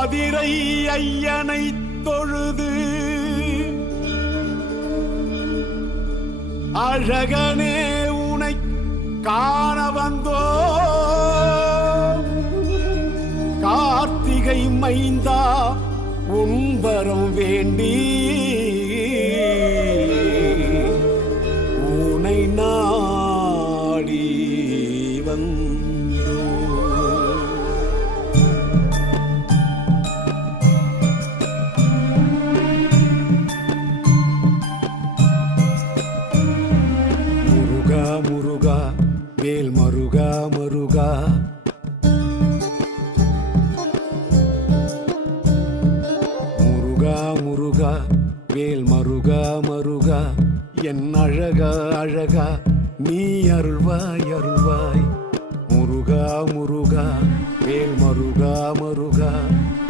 அதிரை ஐயனை தொழுது. அழகனே உனை காண வந்தோ. கார்த்திகை மைந்தா உன்பரம் வேண்டி. உனை நாடி வந்த வேல் மருகா மருகா. முருகா முருகா வேல் மருகா மருகா. என் அழகா அழகா நீ அருள்வாய் அருள்வாய். முருகா முருகா வேல் மருகா மருகா.